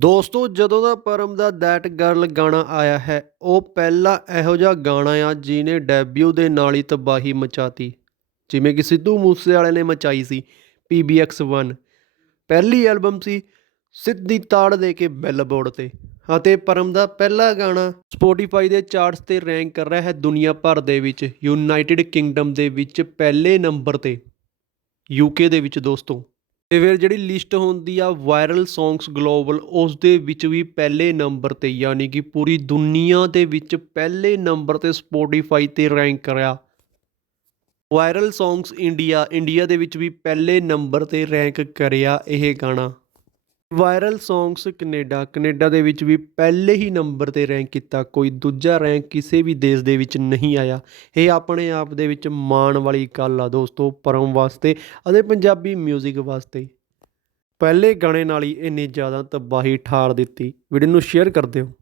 ਦੋਸਤੋ, ਜਦੋਂ ਦਾ ਪਰਮ ਦਾ that girl ਗਾਣਾ ਆਇਆ ਹੈ, ਉਹ ਪਹਿਲਾ ਇਹੋ ਜਿਹਾ ਗਾਣਾ ਆ ਜਿਹਨੇ ਡੈਬਿਊ ਦੇ ਨਾਲ ਹੀ ਤਬਾਹੀ ਮਚਾਤੀ। ਜਿਵੇਂ ਕਿ ਸਿੱਧੂ ਮੂਸੇ ਵਾਲੇ ਨੇ ਮਚਾਈ ਸੀ PBX1 ਪਹਿਲੀ ਐਲਬਮ ਸੀ, ਸਿੱਧੀ ਤਾੜ ਦੇ ਕੇ ਬਿਲਬੋਰਡ ਤੇ। ਅਤੇ ਪਰਮ ਦਾ ਪਹਿਲਾ ਗਾਣਾ Spotify ਦੇ ਚਾਰਟਸ ਤੇ ਰੈਂਕ ਕਰ ਰਿਹਾ ਹੈ ਦੁਨੀਆ ਭਰ ਦੇ ਵਿੱਚ ਯੂਨਾਈਟਿਡ ਕਿੰਗਡਮ ਦੇ ਵਿੱਚ ਪਹਿਲੇ ਨੰਬਰ ਤੇ। ਯੂਕੇ ਦੇ ਵਿੱਚ ਦੋਸਤੋ। ਤੇ ਫਿਰ ਜਿਹੜੀ ਲਿਸਟ ਹੁੰਦੀ ਆ ਵਾਇਰਲ ਸੌਂਗਸ ਗਲੋਬਲ ਉਸ ਦੇ ਵਿੱਚ ਵੀ ਪਹਿਲੇ ਨੰਬਰ ਤੇ, ਯਾਨੀ ਕਿ ਪੂਰੀ ਦੁਨੀਆ ਦੇ ਵਿੱਚ ਪਹਿਲੇ ਨੰਬਰ ਤੇ ਸਪੋਟੀਫਾਈ ਤੇ ਰੈਂਕ ਕਰਿਆ। ਵਾਇਰਲ ਸੌਂਗਸ ਇੰਡੀਆ ਇੰਡੀਆ ਦੇ ਵਿੱਚ ਵੀ ਪਹਿਲੇ ਨੰਬਰ ਤੇ ਰੈਂਕ ਕਰਿਆ ਇਹ ਗਾਣਾ। ਵਾਇਰਲ ਸੌਂਗਸ ਕੈਨੇਡਾ ਕੈਨੇਡਾ ਦੇ ਵਿੱਚ ਵੀ ਪਹਿਲੇ ਹੀ ਨੰਬਰ ਤੇ ਰੈਂਕ ਕੀਤਾ, ਕੋਈ ਦੂਜਾ ਰੈਂਕ ਕਿਸੇ ਵੀ ਦੇਸ਼ ਦੇ ਵਿੱਚ ਨਹੀਂ ਆਇਆ। ਇਹ ਆਪਣੇ ਆਪ ਦੇ ਵਿੱਚ ਮਾਣ ਵਾਲੀ ਗੱਲ ਆ ਦੋਸਤੋ, ਪਰਮ ਵਾਸਤੇ ਅਤੇ ਪੰਜਾਬੀ 뮤직 ਵਾਸਤੇ। ਪਹਿਲੇ ਗਾਣੇ ਨਾਲ ਹੀ ਇੰਨੀ ਜ਼ਿਆਦਾ ਤਬਾਹੀ ਠਾਰ ਦਿੱਤੀ। ਵੀਡੀਓ ਨੂੰ ਸ਼ੇਅਰ ਕਰ ਦਿਓ।